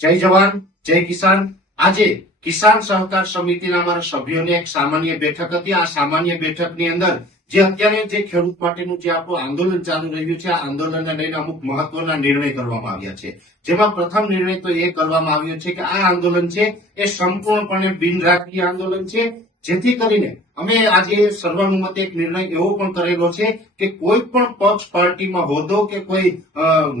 જય જવાન, જય કિસાન. આજે કિસાન સહકાર સમિતિના અમારા સભ્યોની એક સામાન્ય બેઠક હતી. આ સામાન્ય બેઠકની અંદર જે અત્યારે જે ખેડૂત માટેનું જે આપણું આંદોલન ચાલુ રહ્યું છે, આ આંદોલનને લઈને અમુક મહત્વના નિર્ણય કરવામાં આવ્યા છે. જેમાં પ્રથમ નિર્ણય તો એ કરવામાં આવ્યો છે કે આ આંદોલન છે એ સંપૂર્ણપણે બિનરાજકીય આંદોલન છે. જેથી કરીને અમે આજે સર્વાનુમતે એક નિર્ણય એવો પણ કરેલો છે કે કોઈ પણ પક્ષ પાર્ટીમાં હોદ્દો કે કોઈ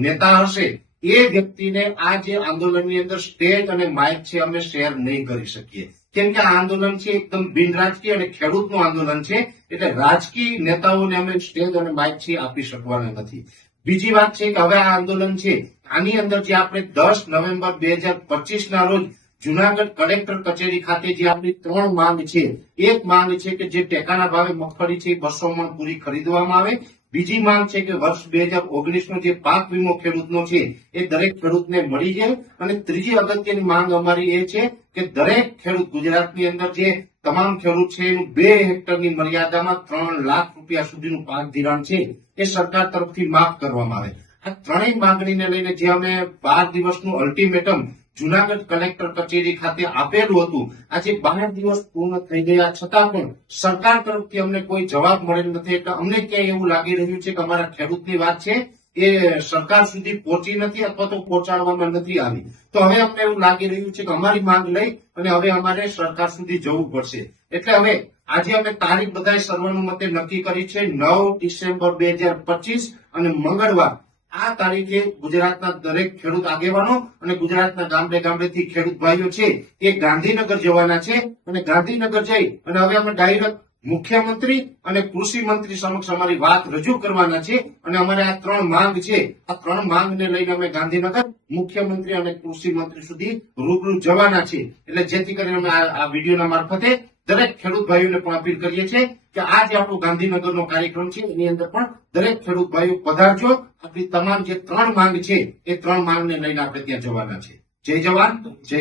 નેતા હશે એ વ્યક્તિને આ જે આંદોલનની અંદર સ્ટેજ અને માઇક છે અમે શેર નહીં કરી શકીએ. કેમ કે આ આંદોલન છે એકદમ બિનરાજકીય અને ખેડૂતનું આંદોલન છે, એટલે રાજકીય નેતાઓને અમે સ્ટેજ અને માઇક છે આપી શકવાના નથી. બીજી વાત છે કે હવે આ આંદોલન છે, આની અંદર જે આપણે દસ નવેમ્બર બે હજાર પચીસના રોજ જુનાગઢ કલેક્ટર કચેરી ખાતે જે આપણી ત્રણ માંગ છે, એક માંગ છે કે જે ટેકાના ભાવે મગફળી છે બસો મણ પૂરી ખરીદવામાં આવે બીજી માંગ છે કે વર્ષ બે હજાર ઓગણીસ નો જે પાક વીમો ખેડૂતનો છે, એ દરેક ખેડૂતને મળી જાય. અને ત્રીજી અગત્યની માંગ અમારી એ છે કે દરેક ખેડૂત ગુજરાતની અંદર જે તમામ ખેડૂત છે, એનું બે હેક્ટરની મર્યાદામાં ત્રણ લાખ રૂપિયા સુધીનું પાક ધિરાણ છે, એ સરકાર તરફથી માફ કરવામાં આવે. આ ત્રણેય માંગણીને લઈને જે અમે બાર દિવસનું અલ્ટિમેટમ જુનાગઢ કલેક્ટર કચેરી ખાતે આપેલું હતું. આજે બાર દિવસ પૂર્ણ થઈ ગયા. છતાં પણ સરકાર તરફથી અમને કોઈ જવાબ મળેલ નથી. એટલે અમને ક્યાંય એવું લાગી રહ્યું છે કે અમારા ખેડૂતની વાત છે એ સરકાર સુધી પહોંચી નથી અથવા તો પહોંચાડવામાં નથી આવી. તો હવે અમને એવું લાગી રહ્યું છે કે અમારી માંગ લઈ અને હવે અમારે સરકાર સુધી જવું પડશે. એટલે હવે આજે અમે તારીખ બધા સર્વાનુમતે નક્કી કરી છે નવ ડિસેમ્બર બે હજાર પચીસ અને મંગળવાર આ તારીખે ગુજરાતના દરેક ખેડૂત આગેવાનો અને ગુજરાતના ગામડે ગામડેથી ખેડૂત ભાઈઓ છે એ ગાંધીનગર જવાના છે અને ગાંધીનગર જઈ અને હવે અમે ડાયરેક્ટ મુખ્યમંત્રી અને કૃષિ મંત્રી સમક્ષ અમારી વાત રજૂ કરવાના છે અને અમારે આ ત્રણ માંગ છે. આ ત્રણ માંગને લઈને અમે ગાંધીનગર મુખ્યમંત્રી અને કૃષિ મંત્રી સુધી રૂબરૂ જવાના છે. એટલે જેથી કરીને અમે આ વિડીયોના મારફતે દરેક ખેડૂત ભાઈઓને પણ અપીલ કરીએ છીએ કે આ જે આપણો ગાંધીનગરનો કાર્યક્રમ છે, એની અંદર પણ દરેક ખેડૂત ભાઈઓ પધારજો. આપણી તમામ જે ત્રણ માંગ છે, એ ત્રણ માંગને લઈને આપણે ત્યાં જવાના છે. જય જવાન, જય